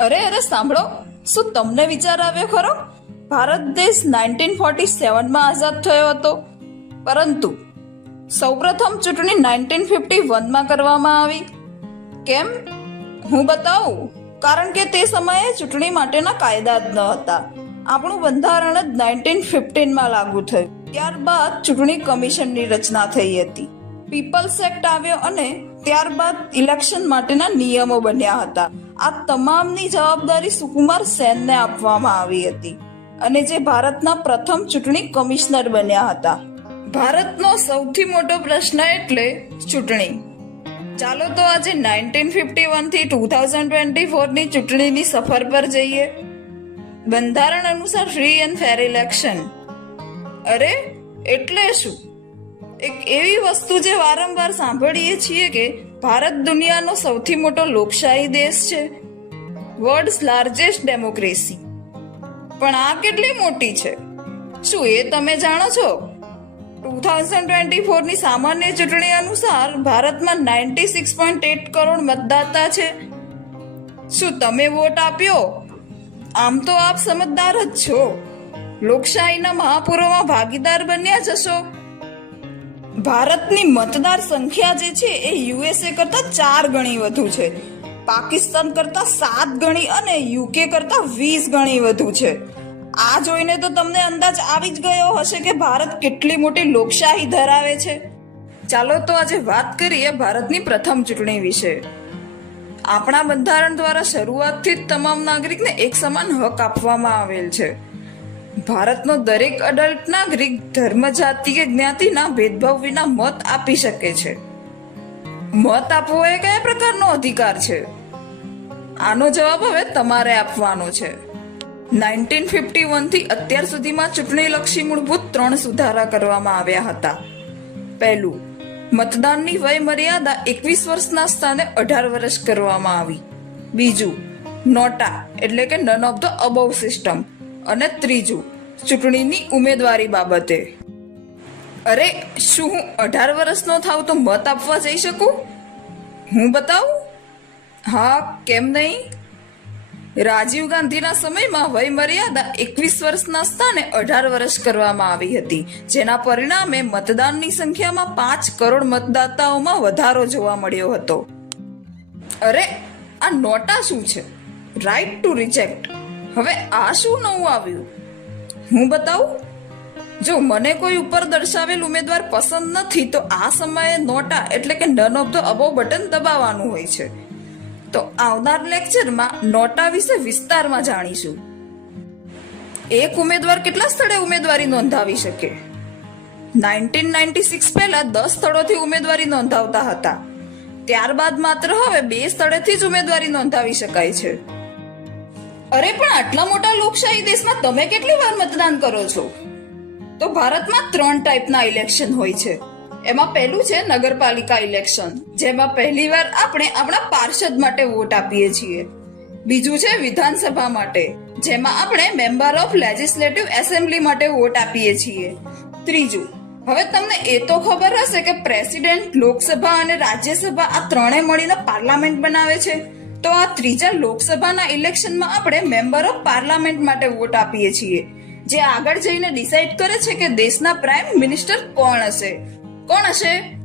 અરે અરે, સાંભળો. શું તમને વિચાર આવ્યો ખરો? ભારત દેશ નાઇન્ટીન ફોર્ટી સેવનમાં આઝાદ થયો હતો. પરંતુ સૌપ્રથમ ચૂંટણી નાઇન્ટીન ફિફ્ટી વનમાં કરવામાં આવી. કેમ? હું બતાવું. કારણ કે તે સમયે ચૂંટણી માટેના કાયદા જ ન હતા. આપણું બંધારણ જ નાઇન્ટીન ફિફ્ટીનમાં લાગુ થયું. ત્યારબાદ ચૂંટણી કમિશનની રચના થઈ હતી. પીપલ્સ એક્ટ આવ્યો અને ત્યારબાદ ઇલેક્શન માટેના નિયમો બન્યા હતા. આ તમામની જવાબદારી સુકુમાર સેનને આપવામાં આવી હતી અને જે ભારતના પ્રથમ ચૂંટણી કમિશનર બન્યા હતા. ભારતનો સૌથી મોટો પ્રશ્ન એટલે ચૂંટણી. ચાલો તો આજે નાઇન્ટીન ફિફ્ટી વનથી ટુ થાઉઝન્ડ ટ્વેન્ટી ફોરની ચૂંટણીની સફર પર જઈએ. બંધારણ અનુસાર ફ્રી એન્ડ ફેર ઇલેક્શન. અરે, એટલે શું? એક એવી વસ્તુ જે વારંવાર સાંભળીએ છીએ કે ભારત દુનિયાનો સૌથી મોટો લોકશાહી દેશ છે. વર્લ્ડ્સ લાર્જેસ્ટ ડેમોક્રેસી પણ આ કેટલી મોટી છે? શું એ તમે જાણો છો? ટુ થાઉઝન્ડ ટ્વેન્ટી ફોરની સામાન્ય ચૂંટણી અનુસાર ભારતમાં ninety six point eight crore મતદાતા છે. શું તમે વોટ આપ્યો? આમ તો આપ સમજદાર જ છો. લોકશાહીના મહાપુરોમાં ભાગીદાર બન્યા જશો. ભારતની મતદાર સંખ્યા જે છે એ યુએસએ કરતા ચાર ગણી વધુ છે. પાકિસ્તાન કરતા સાત ગણી અને યુકે કરતા વીસ ગણી વધુ છે. આ જોઈને તો તમને અંદાજ આવી જ ગયો હશે કે ભારત કેટલી મોટી લોકશાહી ધરાવે છે. ચાલો તો આજે વાત કરીએ ભારતની પ્રથમ ચૂંટણી વિશે. આપણા બંધારણ દ્વારા શરૂઆતથી જ તમામ નાગરિકને એક સમાન હક આપવામાં આવેલ છે. ભારતનો દરેક અડલ્ટ નાગરિક ધર્મ, જાતિ કે જ્ઞાતિના ભેદભાવ વિના મત આપી શકે છે. મત આપવો એ કયા પ્રકારનો અધિકાર છે? આનો જવાબ હવે તમારે આપવાનો છે. નાઇન્ટીન ફિફ્ટી વનથી અત્યાર સુધીમાં ચૂંટણીલક્ષી મૂળભૂત ત્રણ સુધારા કરવામાં આવ્યા હતા. પહેલું, મતદાનની વય મર્યાદા એકવીસ વર્ષના સ્થાને અઢાર વર્ષ કરવામાં આવી. બીજું, નોટા એટલે કે none of the above system અને ત્રીજું, ચૂંટણીની ઉમેદવારી બાબતે. અરે, શું હું અઢાર વર્ષનો થાવ તો મત આપવા જઈ શકું? હું બતાવું? હા, કેમ નહીં? રાજીવ ગાંધીના સમયમાં વય મર્યાદા એકવીસ વર્ષના સ્થાને અઢાર વર્ષ કરવામાં આવી હતી, જેના પરિણામે મતદાનની સંખ્યામાં પાંચ કરોડ મતદાતાઓમાં વધારો જોવા મળ્યો હતો. અરે, આ નોટા શું છે? રાઈટ ટુ રિજેક્ટ હવે આ શું નવું આવ્યું? હું બતાવું? જો મને કોઈ ઉપર દર્શાવેલ ઉમેદવાર પસંદ નથી, તો આ સમયે નોટા એટલે કે none of the above button દબાવવાનું હોય છે. તો આવનાર લેક્ચરમાં નોટા વિશે વિસ્તારમાં જાણીશું. એક ઉમેદવાર કેટલા સ્થળે ઉમેદવારી નોંધાવી શકે? નાઇન્ટીન નાઇન્ટી સિક્સ પહેલા દસ સ્થળોથી ઉમેદવારી નોંધાવતા હતા. ત્યારબાદ માત્ર હવે બે સ્થળેથી જ ઉમેદવારી નોંધાવી શકાય છે. અરે, પણ આટલા મોટા લોકશાહી દેશમાં તમે કેટલી વાર મતદાન કરો છો? તો ભારતમાં ત્રણ ટાઈપના ઇલેક્શન હોય છે. એમાં પહેલું છે નગરપાલિકા ઇલેક્શન, જેમાં પહેલીવાર આપણે આપણા પાર્ષદ માટે વોટ આપીએ છીએ. બીજું છે વિધાનસભા માટે, જેમાં આપણે મેમ્બર ઓફ લેજિસ્લેટિવ એસેમ્બલી માટે વોટ આપીએ છીએ. ત્રીજું, હવે તમને એ તો ખબર હશે કે પ્રેસિડેન્ટ લોકસભા અને રાજ્યસભા આ ત્રણે મળીને પાર્લામેન્ટ બનાવે છે. તો આ ત્રીજા લોકસભાના ઇલેક્શનમાં આપણે મેમ્બર ઓફ પાર્લામેન્ટ માટે વોટ આપીએ છીએ, જે આગળ જઈને ડિસાઈડ કરે છે કે દેશના પ્રાઇમ મિનિસ્ટર કોણ હશે. કોણ હશે?